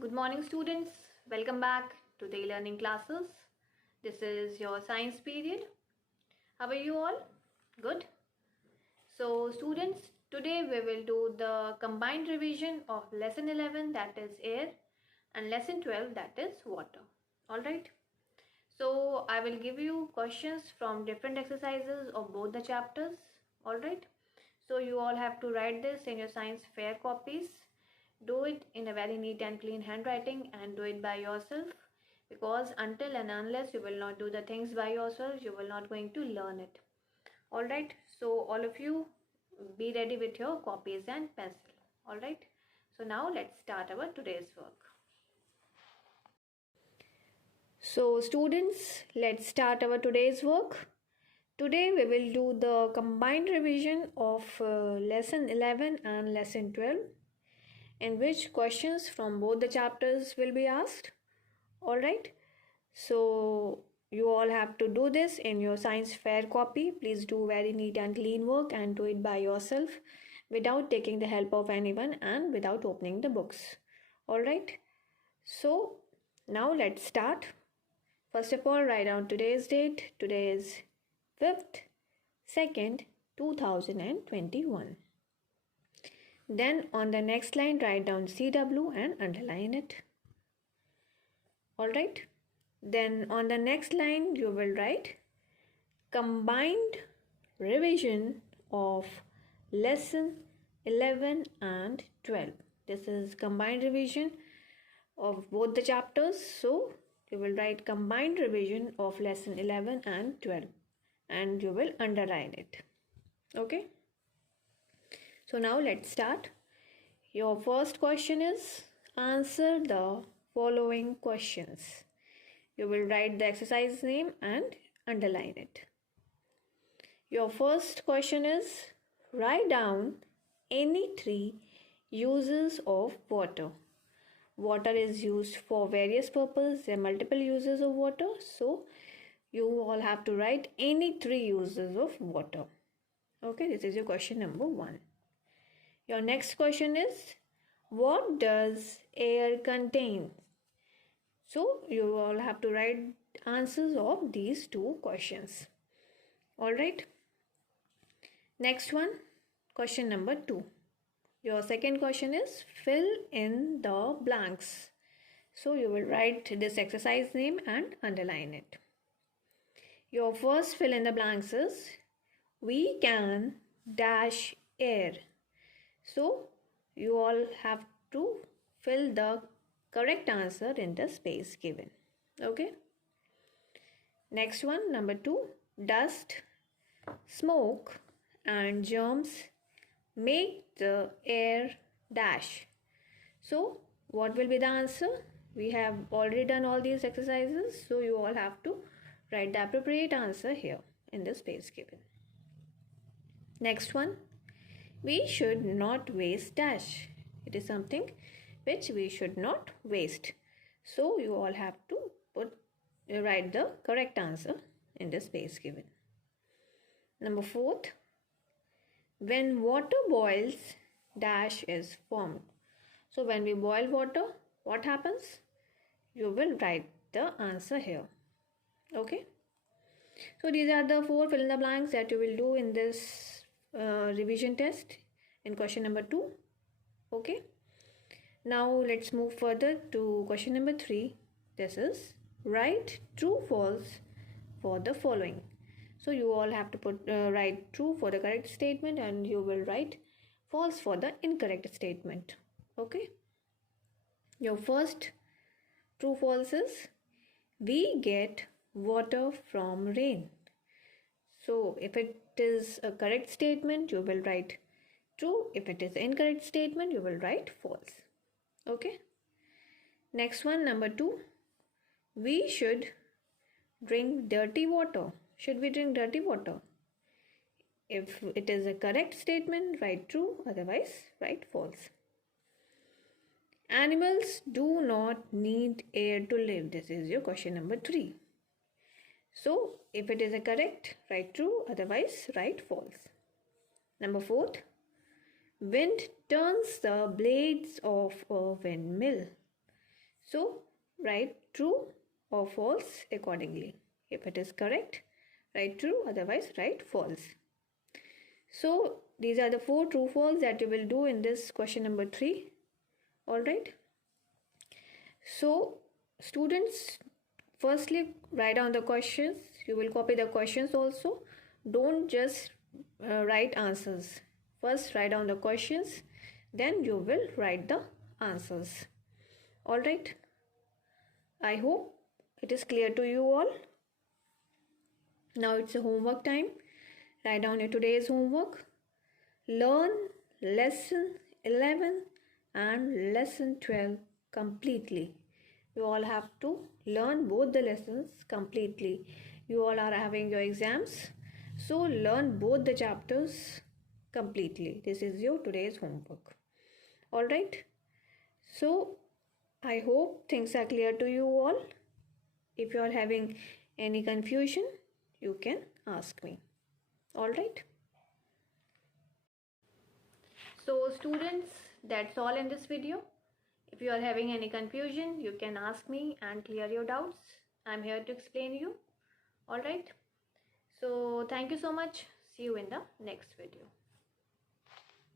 Good morning, students. Welcome back to the e-learning classes. This is your science period. How are you all? Good. So, students, today we will do the combined revision of lesson 11, that is air, and lesson 12, that is water. All right. So, I will give you questions from different exercises of both the chapters. All right. So, you all have to write this in your science fair copies. Do it in a very neat and clean handwriting and do it by yourself, because until and unless you will not do the things by yourself, you will not going to learn it. All right. So, all of you be ready with your copies and pencil. All right. So, now let's start our today's work. So students, let's start our today's work. Today we will do the combined revision of lesson 11 and lesson 12, in which questions from both the chapters will be asked. Alright, so you all have to do this in your science fair copy. Please do very neat and clean work and do it by yourself without taking the help of anyone and without opening the books. Alright, so now let's start. First of all, write down today's date. Today is 5th, 2nd, 2021. Then on the next line, write down CW and underline it. Alright. Then on the next line, you will write combined revision of lesson 11 and 12. This is combined revision of both the chapters. So, you will write combined revision of lesson 11 and 12 and you will underline it. Okay. So now let's start. Your first question is answer the following questions. You will write the exercise name and underline it. Your first question is write down any three uses of water. Water is used for various purposes. There are multiple uses of water. So, you all have to write any three uses of water. Okay, this is your question number 1. Your next question is, what does air contain? So, you all have to write answers of these two questions. Alright. Next one, question number 2. Your second question is fill in the blanks. So you will write this exercise name and underline it. Your first fill in the blanks is we can dash air. So you all have to fill the correct answer in the space given. Okay. Next one, number 2, dust, smoke and germs make the air dash. So what will be the answer? We have already done all these exercises, so you all have to write the appropriate answer here in the space given. Next one, we should not waste dash. It is something which we should not waste. So you all have to write the correct answer in the space given. Number 4, when water boils, dash is formed. So when we boil water, what happens? You will write the answer here. Okay. So these are the 4 fill in the blanks that you will do in this revision test in question number 2. Okay. Now let's move further to question number 3. This is write true false for the following. So you all have to write true for the correct statement and you will write false for the incorrect statement. Okay. Your first true false is we get water from rain. So if it is a correct statement, you will write true. If it is an incorrect statement, you will write false. Okay. Next one, number 2. We should drink dirty water. Should we drink dirty water? If it is a correct statement, write true. Otherwise, write false. Animals do not need air to live. This is your question number 3. So, if it is a correct, write true. Otherwise, write false. Number 4. Wind turns the blades of a windmill. So write true or false accordingly. If it is correct, write true, otherwise write false. So these are the 4 true false that you will do in this question number 3. Alright. So students, firstly write down the questions. You will copy the questions also. Don't just write answers. First write down the questions, then you will write the answers. Alright. I hope it is clear to you all. Now it's a homework time. Write down your today's homework. Learn lesson 11 and lesson 12 completely. You all have to learn both the lessons completely. You all are having your exams, so learn both the chapters completely. This is your today's homework. Alright. So I hope things are clear to you all. If you are having any confusion, you can ask me. Alright. So students, that's all in this video. If you are having any confusion, you can ask me and clear your doubts. I'm here to explain you. Alright. So thank you so much. See you in the next video.